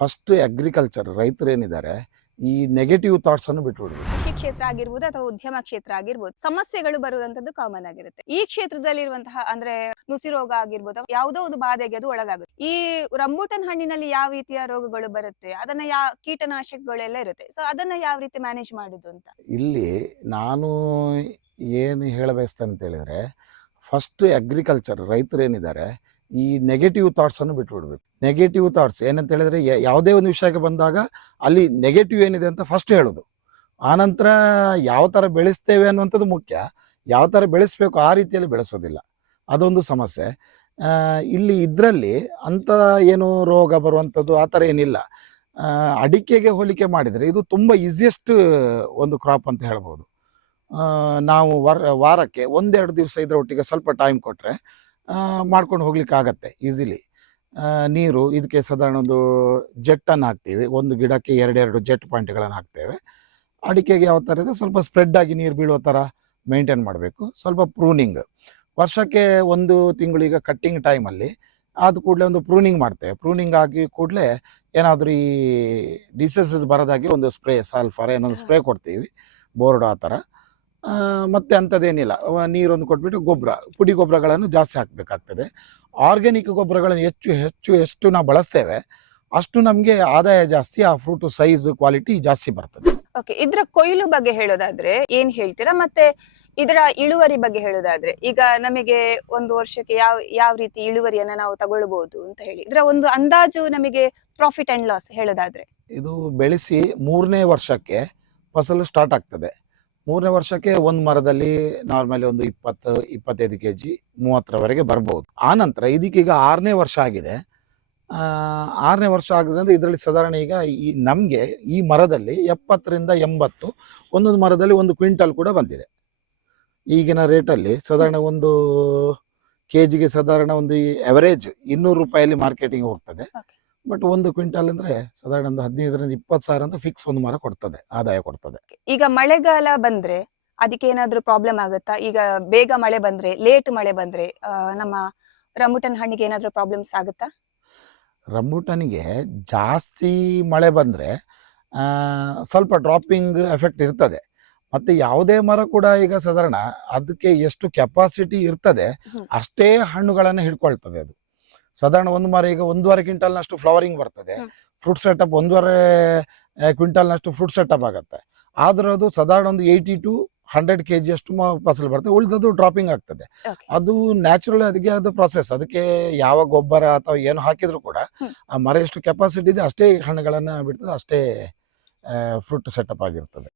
First agriculture ರೈತರೇನಿದ್ದಾರೆ ಈ negative thoughts ಅನ್ನು ಬಿಟ್ಬಿಡ್ಬೇಕು. ಕೃಷಿ ಕ್ಷೇತ್ರ ಆಗಿರ್ಬೋದು ಅಥವಾ ಉದ್ಯಮ ಕ್ಷೇತ್ರ ಆಗಿರ್ಬೋದು, ಸಮಸ್ಯೆಗಳು ಬರುವಂತದ್ದು ಕಾಮನ್ ಆಗಿರುತ್ತೆ. ಈ ಕ್ಷೇತ್ರದಲ್ಲಿರುವಂತಹ ಅಂದ್ರೆ ನುಸಿ ರೋಗ ಆಗಿರ್ಬೋದು, ಯಾವುದೋ ಒಂದು ಬಾಧೆಗೆ ಅದು ಒಳಗಾಗುತ್ತೆ. ಈ ರಂಬೂಟನ್ ಹಣ್ಣಿನಲ್ಲಿ ಯಾವ ರೀತಿಯ ರೋಗಗಳು ಬರುತ್ತೆ, ಅದನ್ನ ಕೀಟನಾಶಕಗಳೆಲ್ಲ ಇರುತ್ತೆ. ಸೊ ಅದನ್ನ ಯಾವ ರೀತಿ ಮ್ಯಾನೇಜ್ ಮಾಡುದು ಅಂತ ಇಲ್ಲಿ ನಾನು ಏನು ಹೇಳಬಯಸ್ತೇನೆ ಅಂತ ಹೇಳಿದ್ರೆ, ಫಸ್ಟ್ ಅಗ್ರಿಕಲ್ಚರ್ ರೈತರೇನಿದ್ದಾರೆ ಈ ನೆಗೆಟಿವ್ ಥಾಟ್ಸ್ ಅನ್ನು ಬಿಟ್ಬಿಡ್ಬೇಕು. ನೆಗೆಟಿವ್ ಥಾಟ್ಸ್ ಏನಂತ ಹೇಳಿದ್ರೆ, ಯಾವುದೇ ಒಂದು ವಿಷಯಕ್ಕೆ ಬಂದಾಗ ಅಲ್ಲಿ ನೆಗೆಟಿವ್ ಏನಿದೆ ಅಂತ ಫಸ್ಟ್ ಹೇಳೋದು. ಆನಂತರ ಯಾವ ಥರ ಬೆಳೆಸ್ತೇವೆ ಅನ್ನುವಂಥದ್ದು ಮುಖ್ಯ. ಯಾವ ಥರ ಬೆಳೆಸಬೇಕು ಆ ರೀತಿಯಲ್ಲಿ ಬೆಳೆಸೋದಿಲ್ಲ, ಅದೊಂದು ಸಮಸ್ಯೆ. ಇಲ್ಲಿ ಇದರಲ್ಲಿ ಅಂಥ ಏನು ರೋಗ ಬರುವಂಥದ್ದು ಆ ಥರ ಏನಿಲ್ಲ. ಅಡಿಕೆಗೆ ಹೋಲಿಕೆ ಮಾಡಿದರೆ ಇದು ತುಂಬ ಈಸಿಯೆಸ್ಟ್ ಒಂದು ಕ್ರಾಪ್ ಅಂತ ಹೇಳ್ಬೋದು. ನಾವು ವಾರಕ್ಕೆ ಒಂದೆರಡು ದಿವಸ ಇದರ ಒಟ್ಟಿಗೆ ಸ್ವಲ್ಪ ಟೈಮ್ ಕೊಟ್ಟರೆ ಮಾಡ್ಕೊಂಡು ಹೋಗ್ಲಿಕ್ಕೆ ಆಗತ್ತೆ ಈಸಿಲಿ. ನೀರು ಇದಕ್ಕೆ ಸಾಧಾರಣ ಒಂದು ಜೆಟ್ಟನ್ನು ಹಾಕ್ತೀವಿ, ಒಂದು ಗಿಡಕ್ಕೆ ಎರಡೆರಡು ಜೆಟ್ ಪಾಯಿಂಟ್ಗಳನ್ನು ಹಾಕ್ತೇವೆ. ಅಡಿಕೆಗೆ ಯಾವ ಥರ ಇದೆ, ಸ್ವಲ್ಪ ಸ್ಪ್ರೆಡ್ ಆಗಿ ನೀರು ಬೀಳೋ ಥರ ಮೇಂಟೈನ್ ಮಾಡಬೇಕು. ಸ್ವಲ್ಪ ಪ್ರೂನಿಂಗ್ ವರ್ಷಕ್ಕೆ ಒಂದು ತಿಂಗಳು, ಈಗ ಕಟ್ಟಿಂಗ್ ಟೈಮಲ್ಲಿ ಆದ ಕೂಡಲೇ ಒಂದು ಪ್ರೂನಿಂಗ್ ಮಾಡ್ತೇವೆ. ಪ್ರೂನಿಂಗ್ ಆಗಿ ಕೂಡಲೇ ಏನಾದರೂ ಈ ಡಿಸೀಸಸ್ ಬರೋದಾಗಿ ಒಂದು ಸ್ಪ್ರೇ, ಸಲ್ಫರ್ ಏನೊಂದು ಸ್ಪ್ರೇ ಕೊಡ್ತೀವಿ, ಬೋರ್ಡ್ ಆ ಥರ. ಮತ್ತು ಅಂಥದ್ದೇನಿಲ್ಲ, ನೀರೊಂದು ಕೊಟ್ಬಿಟ್ಟು ಗೊಬ್ಬರ, ಪುಡಿ ಗೊಬ್ಬರಗಳನ್ನು ಜಾಸ್ತಿ ಹಾಕಬೇಕಾಗ್ತದೆ. ಆರ್ಗ್ಯಾನಿಕ್ ಗೊಬ್ಬರಗಳನ್ನು ಎಷ್ಟು ನಾವು ಬಳಸ್ತೇವೆ ಅಷ್ಟು ನಮಗೆ ಆದಾಯ ಜಾಸ್ತಿ, ಆ ಫ್ರೂಟ್ ಸೈಜ್ ಕ್ವಾಲಿಟಿ ಜಾಸ್ತಿ ಬರ್ತದೆ. ಓಕೆ, ಇದರ ಕೊಯ್ಲು ಬಗ್ಗೆ ಹೇಳೋದಾದ್ರೆ ಏನ್ ಹೇಳ್ತೀರಾ? ಮತ್ತೆ ಇದರ ಇಳುವರಿ ಬಗ್ಗೆ ಹೇಳೋದಾದ್ರೆ, ಈಗ ನಮಗೆ ಒಂದು ವರ್ಷಕ್ಕೆ ಯಾವ ರೀತಿ ಇಳುವರಿಯನ್ನ ನಾವು ತಗೊಳ್ಬಹುದು ಅಂತ ಹೇಳಿ, ಇದರ ಒಂದು ಅಂದಾಜು ನಮಗೆ ಪ್ರಾಫಿಟ್ ಅಂಡ್ ಲಾಸ್ ಹೇಳೋದಾದ್ರೆ. ಇದು ಬೆಳೆಸಿ 3ನೇ ವರ್ಷಕ್ಕೆ ಫಸಲು ಸ್ಟಾರ್ಟ್ ಆಗ್ತದೆ. 3ನೇ ವರ್ಷಕ್ಕೆ ಒಂದು ಮರದಲ್ಲಿ ನಾರ್ಮಲಿ ಒಂದು 20-25 kg 30ರವರೆಗೆ ಬರ್ಬೋದು. ಆ ನಂತರ ಇದಕ್ಕೀಗ 6ನೇ ವರ್ಷ ಆಗಿದೆ. 6ನೇ ವರ್ಷ ಆಗಿದ್ರೆ ಇದರಲ್ಲಿ ಸಾಧಾರಣ ಈಗ ನಮಗೆ ಈ ಮರದಲ್ಲಿ 70ರಿಂದ 80, ಒಂದೊಂದು ಮರದಲ್ಲಿ 1 ಕ್ವಿಂಟಲ್ ಕೂಡ ಬಂದಿದೆ. ಈಗಿನ ರೇಟಲ್ಲಿ ಸಾಧಾರಣ ಒಂದು ಕೆಜಿಗೆ ಸಾಧಾರಣ ಒಂದು ಎವರೇಜ್ 200 ರೂಪಾಯಲ್ಲಿ ಮಾರ್ಕೆಟಿಂಗ್ ಹೋಗ್ತದೆ. ಬಟ್ 1 ಕ್ವಿಂಟಲ್ ಅಂದ್ರೆ ಸಾಧಾರಣ ಒಂದು 15ರಿಂದ 20 ಸಾವಿರ ಅಂತ ಫಿಕ್ಸ್ ಒಂದು ಮರ ಕೊಡ್ತದೆ, ಆದಾಯ ಕೊಡ್ತದೆ. ಈಗ ಮಳೆಗಾಲ ಬಂದ್ರೆ ಅದಕ್ಕೆ ಏನಾದ್ರೂ ಪ್ರಾಬ್ಲಮ್ ಆಗುತ್ತಾ? ಈಗ ಬೇಗ ಮಳೆ ಬಂದ್ರೆ, ಲೇಟ್ ಮಳೆ ಬಂದ್ರೆ ನಮ್ಮ ರಂಬೂಟನ್ ಹಣ್ಣಿಗೆ ಏನಾದ್ರೂ ಪ್ರಾಬ್ಲಮ್ಸ್ ಆಗುತ್ತಾ? ರಂಬೂಟನಿಗೆ ಜಾಸ್ತಿ ಮಳೆ ಬಂದರೆ ಸ್ವಲ್ಪ ಡ್ರಾಪಿಂಗ್ ಎಫೆಕ್ಟ್ ಇರ್ತದೆ. ಮತ್ತು ಯಾವುದೇ ಮರ ಕೂಡ ಈಗ ಸಾಧಾರಣ ಅದಕ್ಕೆ ಎಷ್ಟು ಕೆಪಾಸಿಟಿ ಇರ್ತದೆ ಅಷ್ಟೇ ಹಣ್ಣುಗಳನ್ನು ಹಿಡ್ಕೊಳ್ತದೆ. ಅದು ಸಾಧಾರಣ ಒಂದು ಮರ ಈಗ 1.5 ಕ್ವಿಂಟಲ್ನಷ್ಟು ಫ್ಲವರಿಂಗ್ ಬರ್ತದೆ, ಫ್ರೂಟ್ ಸೆಟಪ್ 1.5 ಕ್ವಿಂಟಲ್ನಷ್ಟು ಫ್ರೂಟ್ ಸೆಟಪ್ ಆಗುತ್ತೆ. ಆದ್ರೆ ಅದು ಸಾಧಾರಣ ಒಂದು 80 to 100 kg ಅಷ್ಟು ಫಸಲು ಬರ್ತದೆ, ಉಳಿದದ್ದು ಡ್ರಾಪಿಂಗ್ ಆಗ್ತದೆ. ಅದು ನ್ಯಾಚುರಲ್, ಅದಕ್ಕೆ ಅದು ಪ್ರೊಸೆಸ್. ಅದಕ್ಕೆ ಯಾವ ಗೊಬ್ಬರ ಅಥವಾ ಏನು ಹಾಕಿದ್ರು ಕೂಡ ಆ ಮರ ಎಷ್ಟು ಕೆಪಾಸಿಟಿ ಇದೆ ಅಷ್ಟೇ ಹಣ್ಣುಗಳನ್ನು ಬಿಡ್ತದೆ, ಅಷ್ಟೇ ಫ್ರೂಟ್ ಸೆಟಪ್ ಆಗಿರ್ತದೆ.